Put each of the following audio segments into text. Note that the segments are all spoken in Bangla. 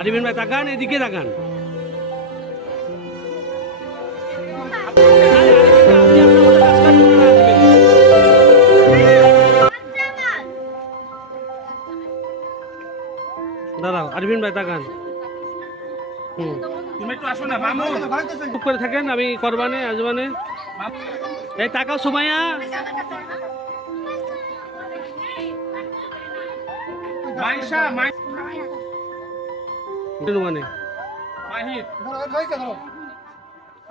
আরিফিন ভাই তাকান, এদিকে তাকান। দাঁড়াও আরিফিন ভাই তাকান। তুমি একটু আসো না মামু, চুপ করে থাকেন, আমি করবানে আজবানে। এই তাকাও সুমাইয়া। মাইশা মানে মাহির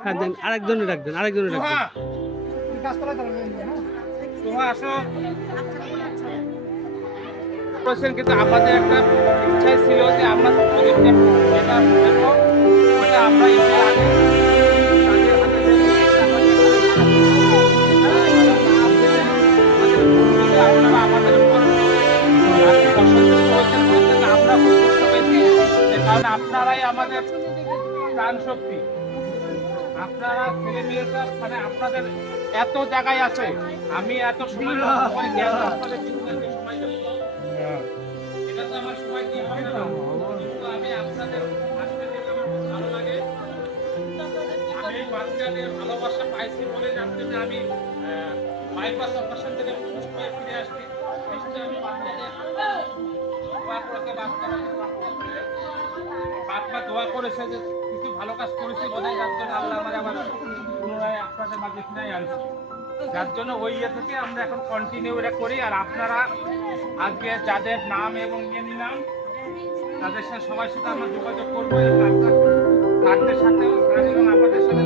হ্যাঁ দেন, আরেকজনে রাখবেন, আরেকজনে রাখবেন। তোমরা আসো। কিন্তু আমাদের একটা ইচ্ছা ছিল যে আমরা আমরা আমাদের কারণ আপনারাই আমাদের প্রাণ শক্তি। আপনারা ছেলে মেয়েরা মানে আপনাদের এত জায়গায় আছে, আমি এত সময় এটা তো আমার সময় দিয়ে হবে না, কিন্তু আমি আপনাদের আসলে যেটা আমার খুব ভালো লাগে, আমি এই বাচ্চাদের ভালোবাসা পাইছি বলে জানতে যে আমি বাইপাস অপারেশন থেকে সুস্থ হয়ে ফিরে আসছি। নিশ্চয়ই আমি বাচ্চাদের বাচ্চা দোয়া করেছে যে কিছু ভালো কাজ করেছে বোধহয়, যার জন্য আল্লাহ আমার আবার পুনরায় আপনাদের মাঝে ফিরাই আনছে। যার জন্য ওই ইয়ে থেকে আমরা এখন কন্টিনিউ এটা করি। আর আপনারা আজকে যাদের নাম এবং নিয়ে নিলাম তাদের সাথে সবার সাথে আমরা যোগাযোগ করবো, স্যারদের সাথেও, স্যার এবং আমাদের সাথে